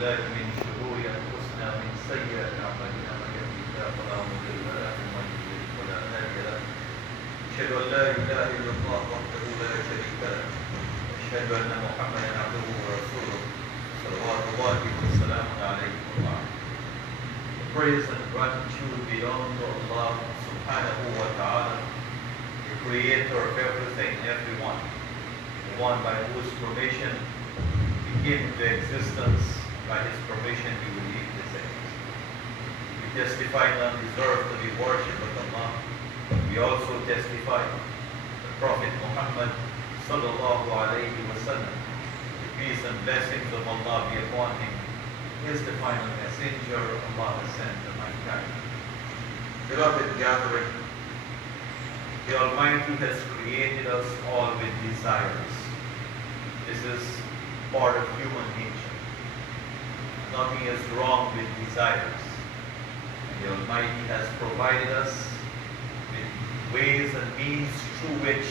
بالله من شرور انفسنا ومن سيئات اعمالنا من يهده الله فلا مضل له ومن يضلل فلا هادي له اشهد ان لا اله الا الله وحده لا شريك له واشهد ان محمدا عبده ورسوله صلوات الله وسلامه عليه وبعد. Praise and gratitude belong to Allah subhanahu wa ta'ala, the creator of everything and everyone, the one by whose permission we came into existence. By His permission we will leave this existence. We testify none deserve to be worshipped but Allah. We also testify the Prophet Muhammad sallallahu alayhi wa sallam, the peace and blessings of Allah be upon him, is the final messenger Allah has sent to mankind. Beloved gathering, the Almighty has created us all with desires. This is part of human nature. Nothing is wrong with desires. The Almighty has provided us with ways and means through which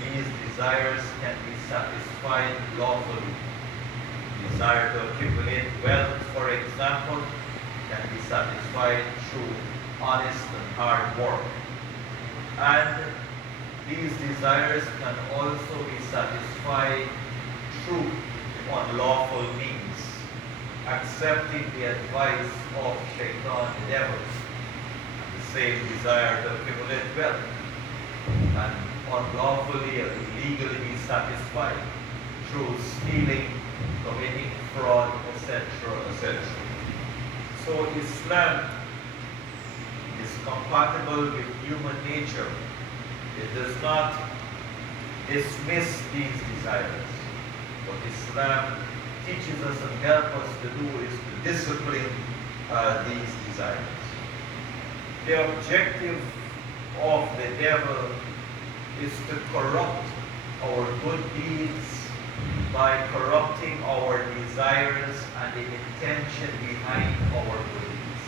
these desires can be satisfied lawfully. Desire to accumulate wealth, for example, can be satisfied through honest and hard work. And these desires can also be satisfied through unlawful means, accepting the advice of Shaitan, the devil. The same desire to accumulate wealth can unlawfully or illegally be satisfied through stealing, committing fraud, etc., etc. So Islam is compatible with human nature. It does not dismiss these desires. What Islam teaches us and helps us to do is to discipline these desires. The objective of the devil is to corrupt our good deeds by corrupting our desires and the intention behind our good deeds,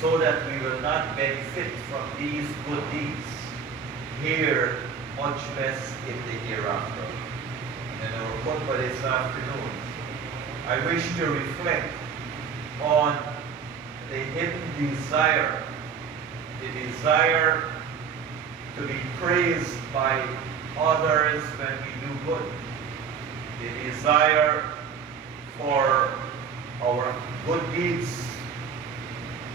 so that we will not benefit from these good deeds here, much less in the hereafter. In our khutbah this afternoon, I wish to reflect on the hidden desire, the desire to be praised by others when we do good, the desire for our good deeds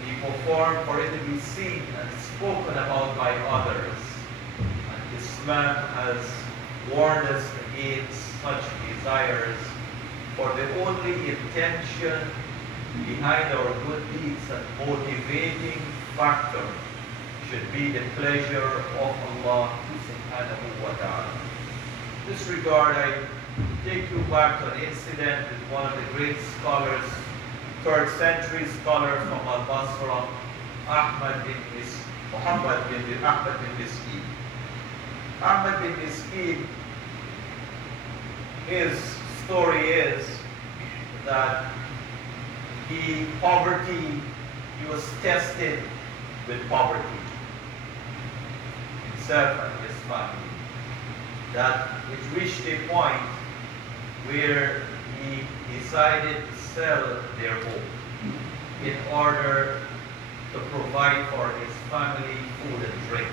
be performed, for it to be seen and spoken about by others. And Islam has warned us against such desires, for the only intention behind our good deeds and motivating factor should be the pleasure of Allah subhanahu wa ta'ala. In this regard, I take you back to an incident with one of the great scholars, 3rd century scholar from Al-Basra, Muhammad bin Miskin. Ahmad bin Miskin, his story is that he was tested with poverty himself and his family, that it reached a point where he decided to sell their home in order to provide for his family food and drink.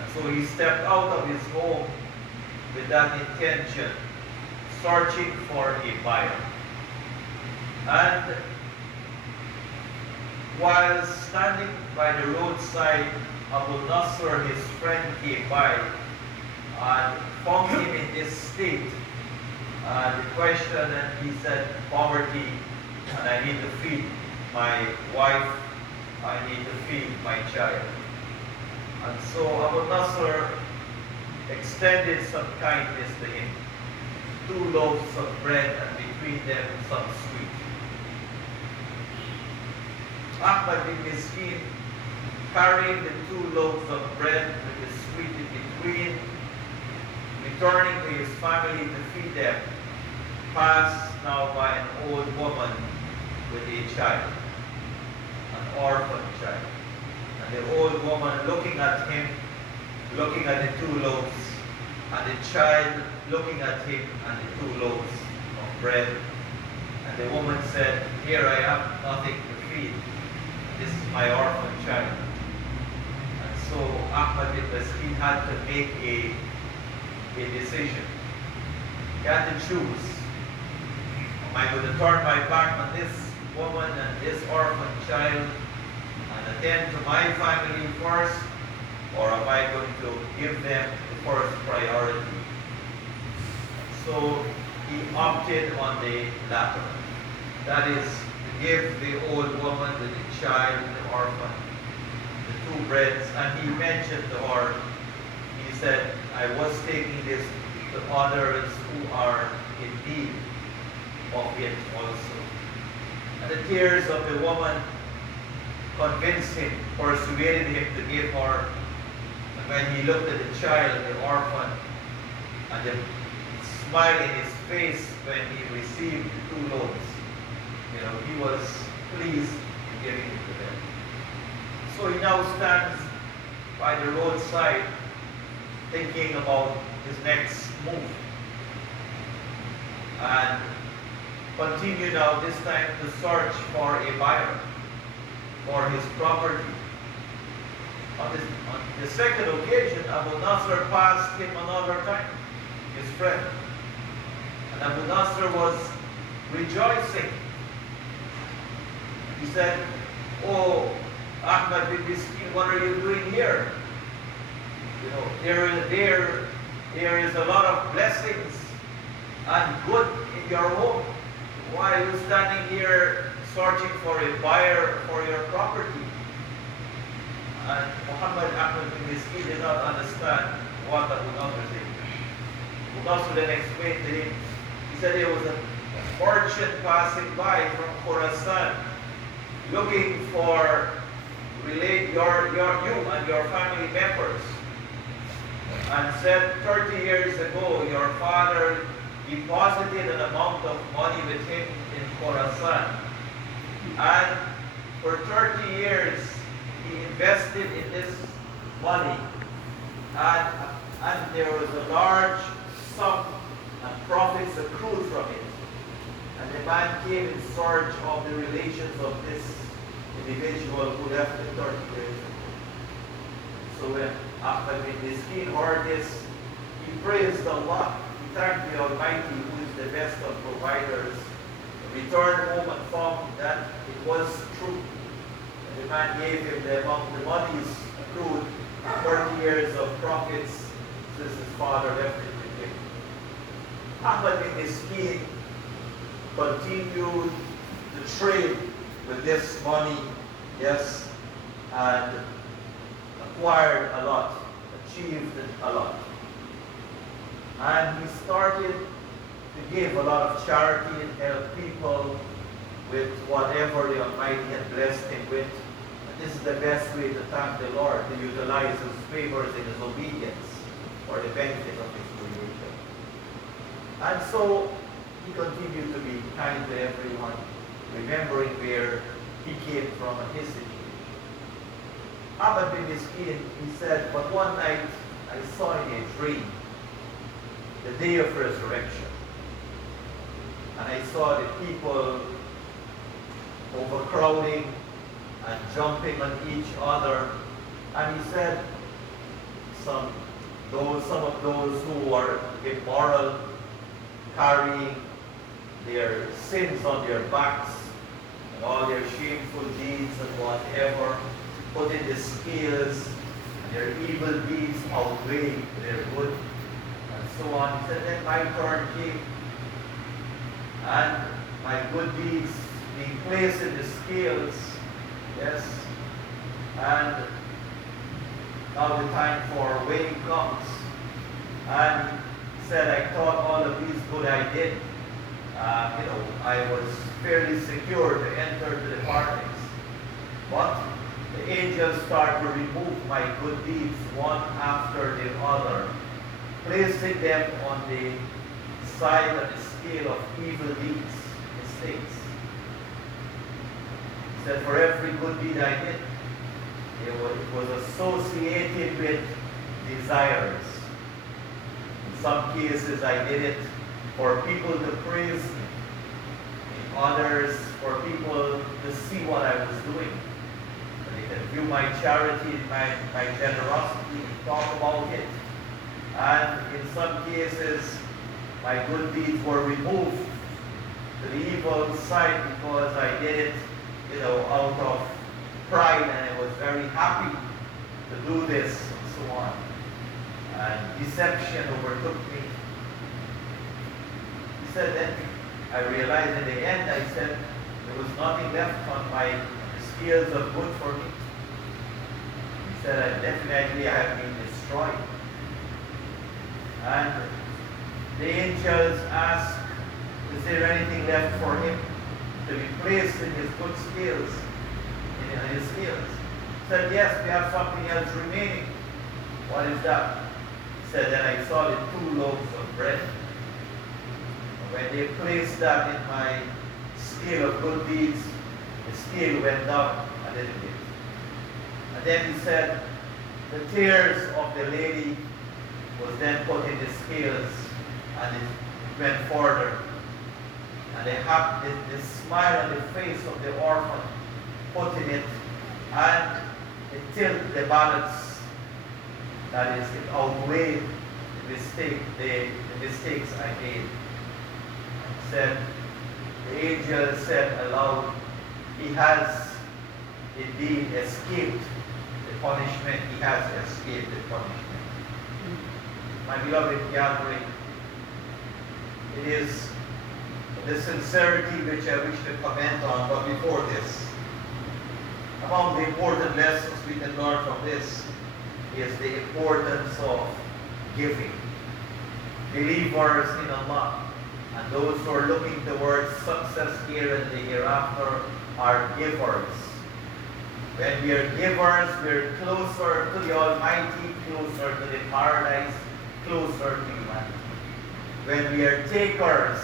And so he stepped out of his home with that intention, searching for a buyer. And while standing by the roadside, Abu Nasr, his friend, came by and found him in this state. The question, and he said, poverty, and I need to feed my wife, I need to feed my child. And so Abu Nasr extended some kindness to him. 2 loaves of bread and between them some sweet. Ahmad bin Miskin, carrying the 2 loaves of bread with the sweet in between, returning to his family to feed them, passed now by an old woman with a child, an orphan child. And the old woman looking at him, looking at the 2 loaves, and the child looking at him and the 2 loaves of bread. And the woman said, here I have nothing to feed. This is my orphan child. And so Ahmad bin Miskin had to make a decision. He had to choose. Am I going to turn my back on this woman and this orphan child and attend to my family first, or am I going to give them the first priority? So he opted on the latter. That is, to give the old woman, the child, the orphan, the 2 breads. And he mentioned to her, he said, I was taking this to others who are in need of it also. And the tears of the woman convinced him, persuaded him to give her. And when he looked at the child, the orphan, and the smile in his face when he received the 2 loaves, he was pleased in giving it to them. So he now stands by the roadside thinking about his next move. And continue now this time to search for a buyer for his property. On the second occasion, Abu Nasr passed him another time, his friend. And Abu Nasr was rejoicing. He said, oh, Ahmad bin Miskin, what are you doing here? There is a lot of blessings and good in your home. Why are you standing here searching for a buyer for your property? And Ahmad bin Miskin did not understand what Abu Nasr said. Abu Nasr then explained to him, he said there was a merchant passing by from Khorasan looking for you and your family members, and said 30 years ago your father deposited an amount of money with him in Khorasan, and for 30 years he invested in this money, and there was a large sum and profits accrued from it. And the man came in search of the relations of this individual who left it 30 years ago. So when Ahmad bin Miskin heard this, he praised Allah. He thanked the Almighty, who is the best of providers. He returned home and found that it was true. And the man gave him the monies accrued, 30 years of profits since his father left it with him. Ahmad bin Miskin continued to trade with this money, yes, and acquired a lot, achieved a lot. And he started to give a lot of charity and help people with whatever the Almighty had blessed him with. And this is the best way to thank the Lord, to utilize His favors in His obedience for the benefit of His creation. And so he continued to be kind to everyone, remembering where he came from and his situation. Ahmad bin Miskin, he said, but one night I saw in a dream the day of resurrection. and I saw the people overcrowding and jumping on each other. And he said, some of those who were immoral, carrying their sins on their backs, and all their shameful deeds and whatever, put in the scales, and their evil deeds outweigh their good, and so on. He said, then my turn came, and my good deeds being placed in the scales, yes, and now the time for weighing comes. And he said, I thought all of these good I did. I was fairly secure to enter to the paradise. But the angels start to remove my good deeds one after the other, placing them on the side of the scale of evil deeds, mistakes. He said, for every good deed I did, it was associated with desires. In some cases, I did it for people to praise me. In others, for people to see what I was doing. They can view my charity, my generosity, talk about it. And in some cases, my good deeds were removed to the evil side because I did it, out of pride, and I was very happy to do this, and so on. And deception overtook me. He said, then I realized in the end, I said, there was nothing left on my scales of good for me. He said, definitely I have been destroyed. And the angels asked, is there anything left for him to be placed in his good scales? In his scales. He said, yes, we have something else remaining. What is that? He said, then I saw the 2 loaves of bread. When they placed that in my scale of good deeds, the scale went down a little bit. And then he said, the tears of the lady was then put in the scales, and it went further. And they had the smile on the face of the orphan put in it, and it tilted the balance. That is, it outweighed the mistakes I made. Said, the angel said aloud, he has indeed escaped the punishment. He has escaped the punishment. My beloved gathering, it is the sincerity which I wish to comment on, but before this, among the important lessons we can learn from this is the importance of giving. Believers in Allah and those who are looking towards success here and the hereafter are givers. When we are givers, we are closer to the Almighty, closer to the paradise, closer to humanity. When we are takers,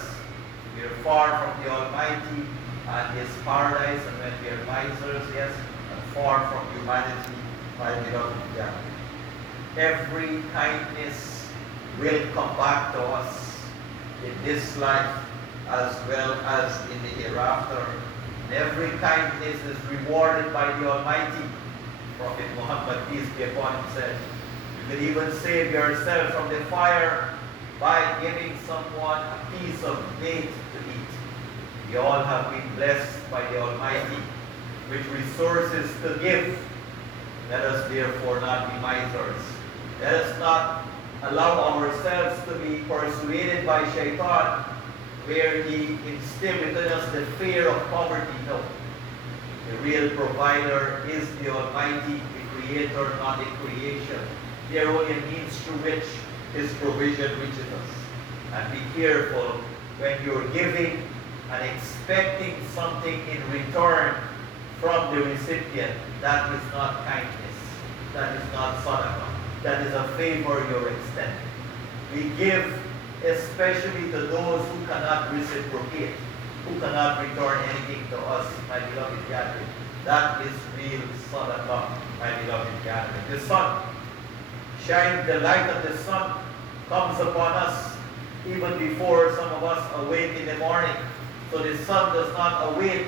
we are far from the Almighty and His paradise, and when we are misers, yes, and far from humanity, my beloved God. Every kindness will come back to us in this life as well as in the hereafter. And every kindness is rewarded by the Almighty. Prophet Muhammad, peace be upon him, said, you can even save yourself from the fire by giving someone a piece of meat to eat. We all have been blessed by the Almighty with resources to give. Let us therefore not be misers. Let us not allow ourselves to be persuaded by Shaitan, where he instilled within us the fear of poverty. No. The real provider is the Almighty, the Creator, not the creation. They are only a means through which His provision reaches us. And be careful when you're giving and expecting something in return from the recipient. That is not kindness. That is not sadaqah. That is a favor you're extending. We give especially to those who cannot reciprocate, who cannot return anything to us, my beloved gathering. That is real sadaqah, my beloved gathering. The sun, the light of the sun comes upon us even before some of us awake in the morning. So the sun does not await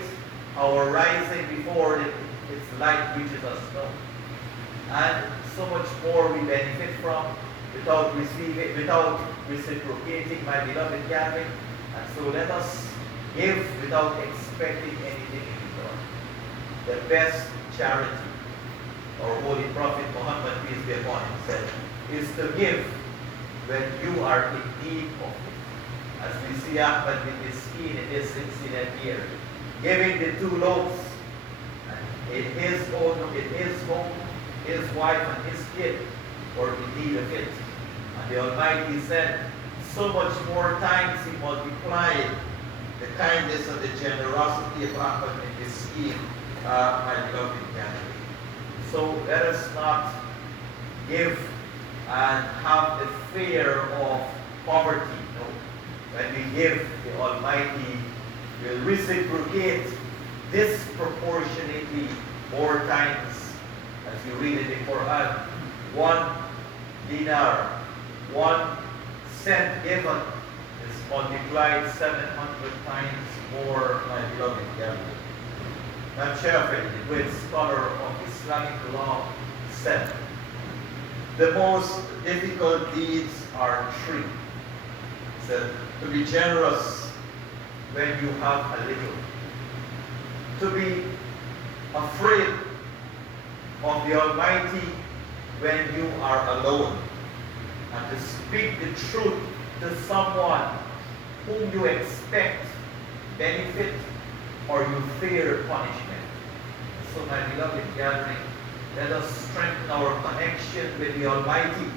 our rising before its light reaches us. No. And so much more we benefit from without reciprocating, my beloved gathering. And so let us give without expecting anything in return. The best charity, our Holy Prophet Muhammad, peace be upon him, said, is to give when you are in need of it. As we see Ahmad bin Miskin in this incident here, giving the 2 loaves, and in his home, his wife and his kid were in need of it. And the Almighty said, so much more times he multiplied the kindness and the generosity of Ahmad bin Miskin, my beloved gathering. So let us not give and have the fear of poverty. No. When we give, the Almighty will reciprocate disproportionately more times. As you read in the Quran, 1 dinar, 1 cent given is multiplied 700 times more, my beloved gathering. Imam Shafi'i, the great scholar of Islamic law, said, the most difficult deeds are 3. He said, to be generous when you have a little, to be afraid of the Almighty when you are alone, and to speak the truth to someone whom you expect benefit or you fear punishment. So my beloved gathering, let us strengthen our connection with the Almighty,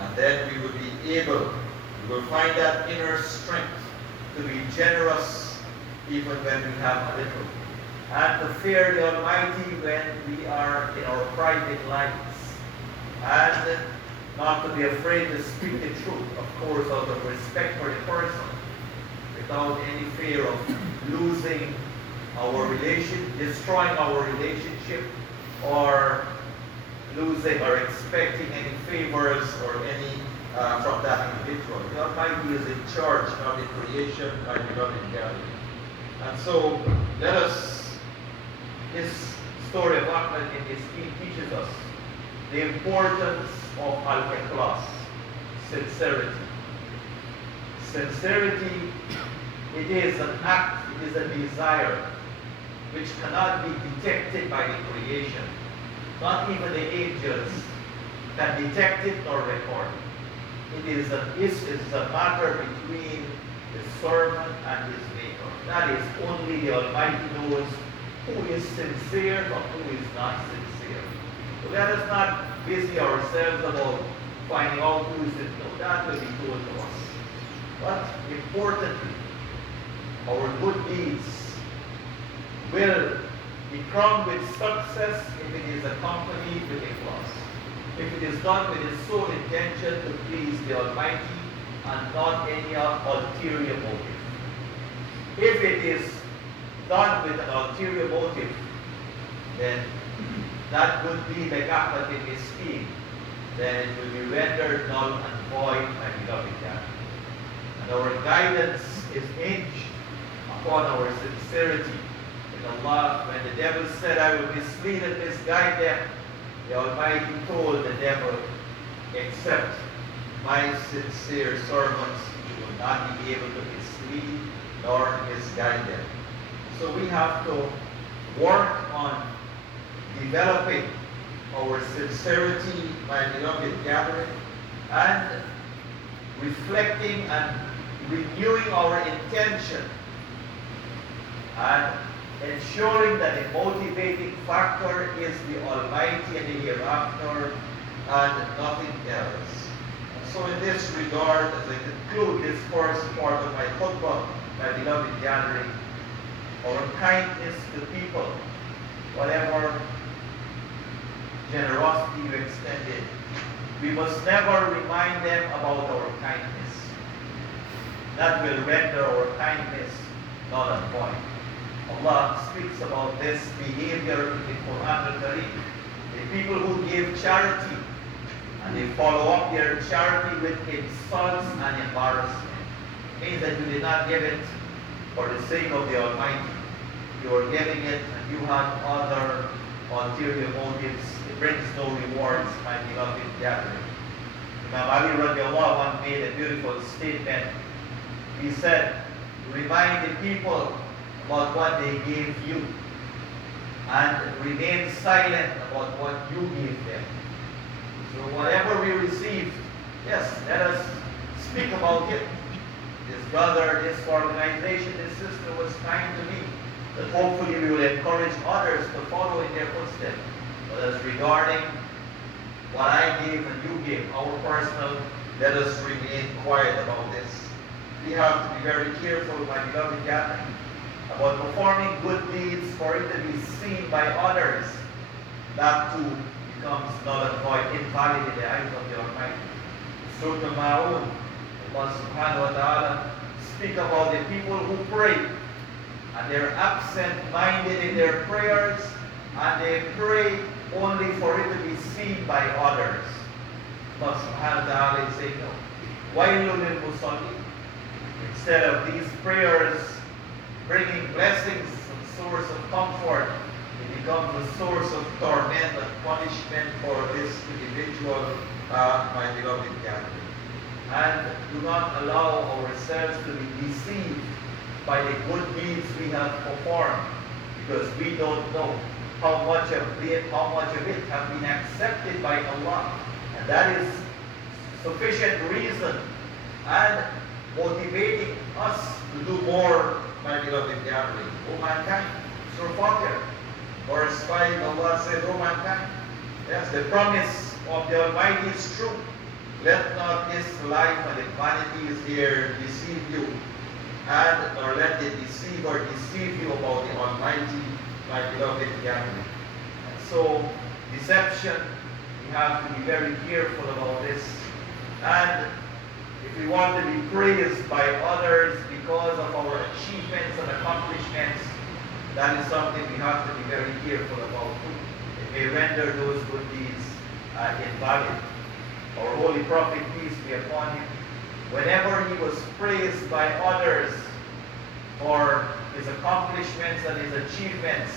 and then we will be able, we will find that inner strength to be generous even when we have a little, and to fear the Almighty when we are in our private lives, and not to be afraid to speak the truth, of course, out of respect for the person, without any fear of losing our destroying our relationship, or losing or expecting any favors or any from that individual. The Almighty is in charge of the creation, my beloved gathering. And so let us, this story of Ahmad bin Miskin teaches us the importance of al-ikhlas, sincerity. Sincerity, it is an act, it is a desire which cannot be detected by the creation. Not even the angels can detect it nor record it. It is a matter between the servant and his maker. That is, only the Almighty knows who is sincere or who is not sincere. So let us not busy ourselves about finding out who is sincere. No, that will be told to us. But importantly, our good deeds will be crowned with success if it is accompanied with ikhlas. If it is done with the sole intention to please the Almighty and not any ulterior motive. If it is done with an ulterior motive, then that would be like Ahmad bin Miskin. Then it will be rendered null and void, my beloved gathering. And our guidance is hinged upon our sincerity in Allah. When the devil said, I will mislead and misguide them, the Almighty told the devil, except my sincere servants, you will not be able to mislead nor misguide them. So we have to work on developing our sincerity, my beloved gathering, and reflecting and renewing our intention, and ensuring that the motivating factor is the Almighty and the hereafter and nothing else. And so in this regard, as I conclude this first part of my khutbah, my beloved gathering, our kindness to people, whatever generosity you extended, we must never remind them about our kindness. That will render our kindness null and void. Allah speaks about this behavior in the Quran al-Karim. The people who give charity and they follow up their charity with insults and embarrassment. means that you did not give it for the sake of the Almighty. You are giving it and you have other ulterior motives. It brings no rewards, my beloved gathering. Imam Ali radiallahu anhu made a beautiful statement. He said, remind the people about what they gave you and remain silent about what you gave them. So whatever we receive, yes, let us speak about it. This brother, this organization, this sister was kind to me. That hopefully we will encourage others to follow in their footsteps. But as regarding what I gave and you gave, our personal, let us remain quiet about this. We have to be very careful, my beloved gathering, about performing good deeds for it to be seen by others. That too becomes null and void, invalid in the eyes of the Almighty. Surah Al-Ma'un, Allah subhanahu wa ta'ala speak about the people who pray and they're absent-minded in their prayers and they pray only for it to be seen by others. Allah subhanahu wa ta'ala is saying, no. Wailul lil musallin. Instead of these prayers bringing blessings and source of comfort, it becomes a source of torment and punishment for this individual, my beloved gathering. And do not allow ourselves to be deceived by the good deeds we have performed, because we don't know how much of it have been accepted by Allah. And that is sufficient reason and motivating us to do more, my beloved gathering. O mankind, Surah Fatir, verse 5, Allah said, O mankind, yes, the promise of the Almighty is true. Let not this life and the vanities here deceive you, and nor let the deceiver deceive you about the Almighty, my beloved gathering. And so, deception, we have to be very careful about this. And if we want to be praised by others because of our achievements and accomplishments, that is something we have to be very careful about too. It may render those good deeds invalid. Our Holy Prophet, peace be upon him, whenever he was praised by others for his accomplishments and his achievements,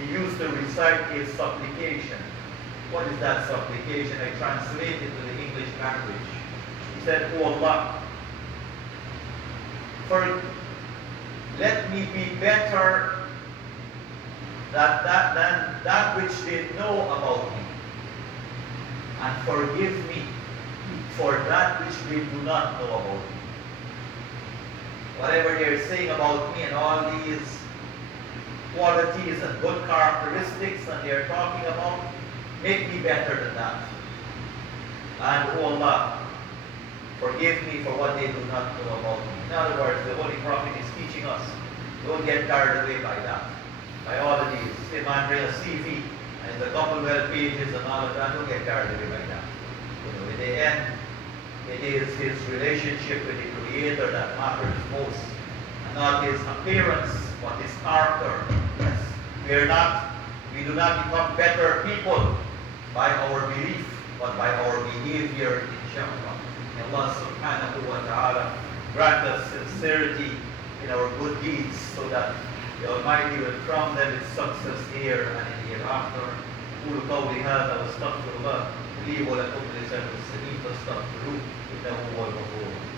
he used to recite his supplication. What is that supplication? I translate it to the English language. He said, O Allah, let me be better than that which they know about me, and forgive me for that which they do not know about me. Whatever they are saying about me and all these qualities and good characteristics that they are talking about, make me better than that. And O Allah, forgive me for what they do not know about me. In other words, the Holy Prophet is teaching us, don't get carried away by that. By all of these, say man bring a CV and the Commonwealth pages and all of that, don't get carried away by that. You know, in the end, it is his relationship with the Creator that matters most, and not his appearance, but his character. Yes, we do not become better people by our belief, but by our behavior, inshallah. May Allah subhanahu wa ta'ala grant us sincerity in our good deeds, so that the Almighty will crown them with success here and in the hereafter. أقول قولي هذا واستغفر الله لي ولكم ولسائر المسلمين فاستغفروه إنه هو الغفور الرحيم.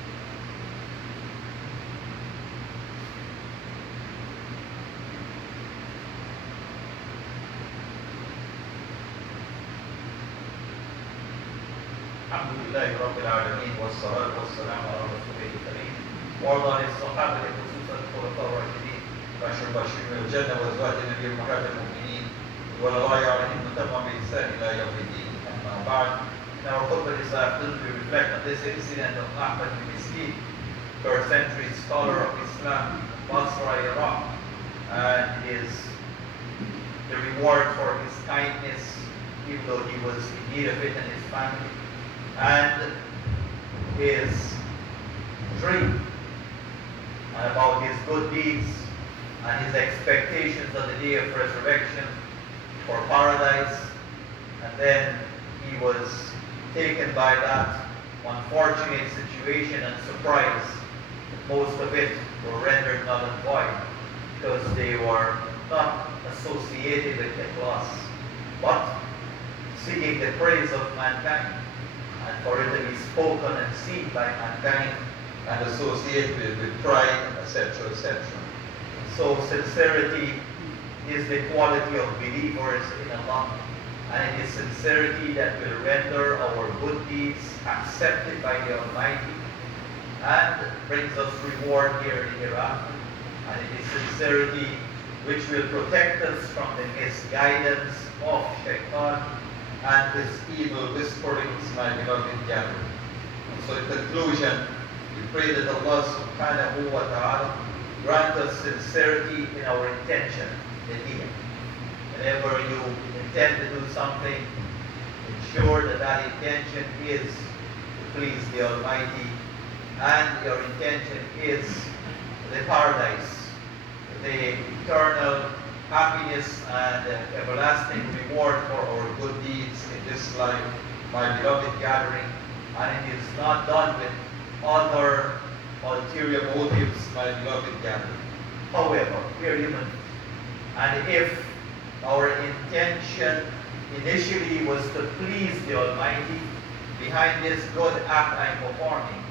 الحمد لله رب العالمين والصلاة والسلام على رسوله الكريم وعلى آله الصحابة خصوصا الخلفاء الراشدين بشر بشر الجنة وأزواج النبي أمهات المؤمنين والغاية عليهم تمام بإحسان إلى يوم الدين. أما بعد, in our khutbah this afternoon we reflect on this incident of Ahmad bin Miskin, 3rd century scholar of Islam, Basra, Iraq, and the reward for his kindness, even though he was in need of it and his family, and his dream and about his good deeds and his expectations on the day of resurrection for paradise. And then he was taken by that unfortunate situation and surprise Most of it were rendered null and void because they were not associated with the class, but seeking the praise of mankind, and for it to be spoken and seen by mankind and associated with pride, etc., etc. So sincerity is the quality of believers in Allah, and it is sincerity that will render our good deeds accepted by the Almighty and brings us reward here in the hereafter. And it is sincerity which will protect us from the misguidance of Shaitan and his evil whisperings, my beloved gathering. So in conclusion, we pray that Allah subhanahu wa ta'ala grant us sincerity in our intention, the niyyah. Whenever you intend to do something, ensure that that intention is to please the Almighty, and your intention is the paradise, the eternal happiness and everlasting reward for our good deeds in this life, my beloved gathering. And it is not done with other ulterior motives, my beloved gathering. However, we are human, and if our intention initially was to please the Almighty behind this good act I'm performing,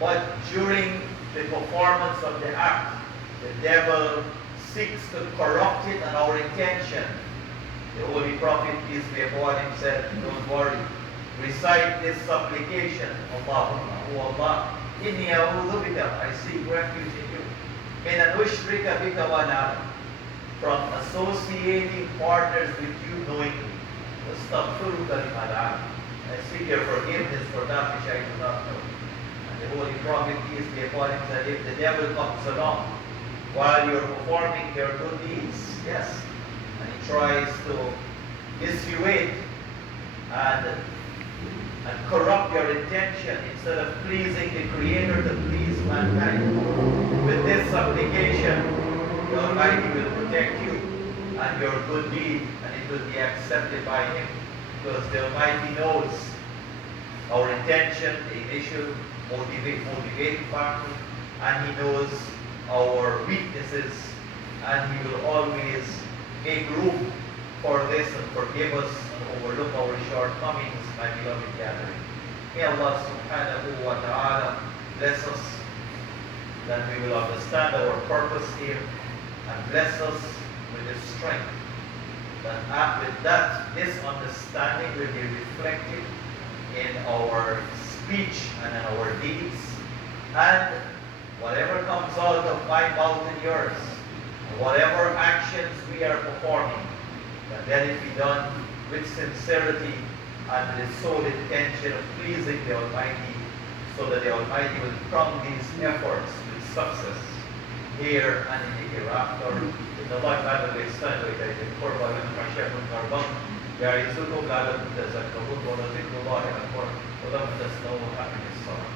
but during the performance of the act, the devil seeks to corrupt it and our intention. The Holy Prophet, peace be upon him, said, don't worry, recite this supplication, Allahumma, O Allah, inni a'udhu bika, I seek refuge in you, min an ushrika bika wa na'lam, from associating partners with you knowingly. Astaghfiruka lima la a'lam. I seek your forgiveness for that which I do not know. The Holy Prophet, peace be upon him, said, if the devil comes along while you're performing your good deeds, yes, and he tries to dissuade and corrupt your intention instead of pleasing the Creator to please mankind, with this supplication, the Almighty will protect you and your good deed, and it will be accepted by Him, because the Almighty knows our intention, the initial motivating factor, and He knows our weaknesses, and He will always make room for this and forgive us and overlook our shortcomings, my beloved gathering. May Allah subhanahu wa ta'ala bless us, that we will understand our purpose here, and bless us with the strength, that with that, this understanding will be reflected in our speech and in our deeds, and whatever comes out of my mouth and yours, whatever actions we are performing, that let it be done with sincerity and with the sole intention of pleasing the Almighty, so that the Almighty will crown these efforts with success here and in the hereafter. In the life of the Islam, we take the Korban and Mashakun Karbam, Yarisukum, Lalakun, Tazakabun, Wala Zikrullahi Akbar, Wala Mutasnawu, Happiness, Salah.